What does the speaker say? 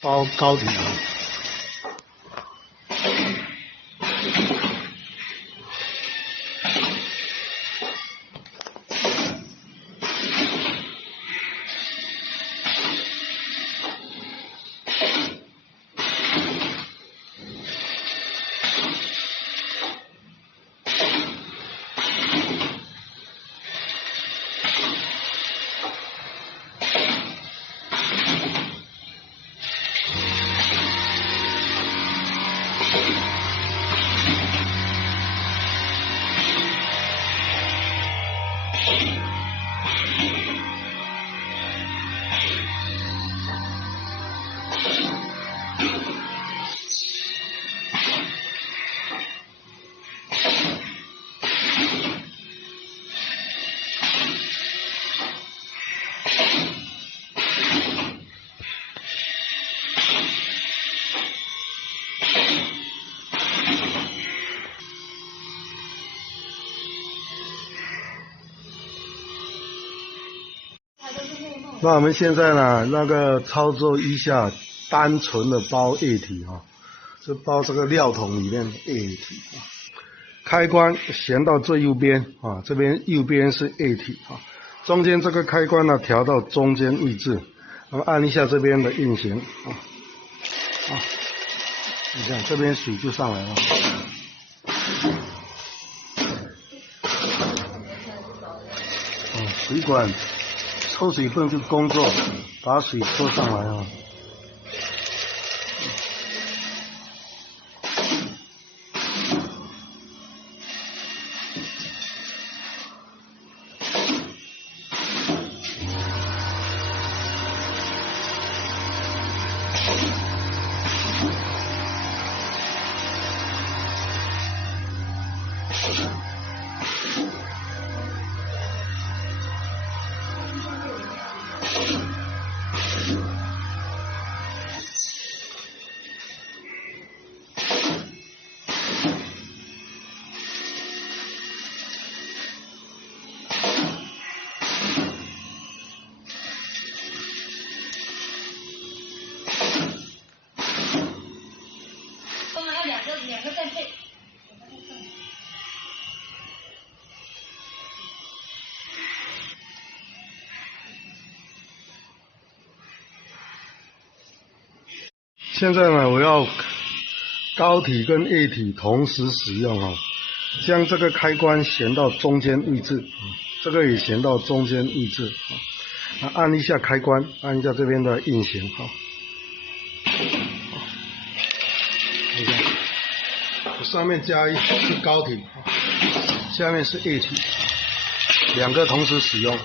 包高体啊。那我们现在呢，操作一下单纯的包液体啊，就包这个料桶里面的液体啊。开关旋到最右边啊，这边右边是液体啊，中间这个开关呢调到中间位置，那么按一下这边的运行啊，你看这边水就上来了。水管抽水泵就工作，把水抽上来啊。两个再配。现在呢，我要膏体跟液体同时使用啊，将这个开关旋到中间位置，这个也旋到中间位置啊，按一下开关，按一下这边的运行啊。我上面加一是膏体，下面是液体，两个同时使用。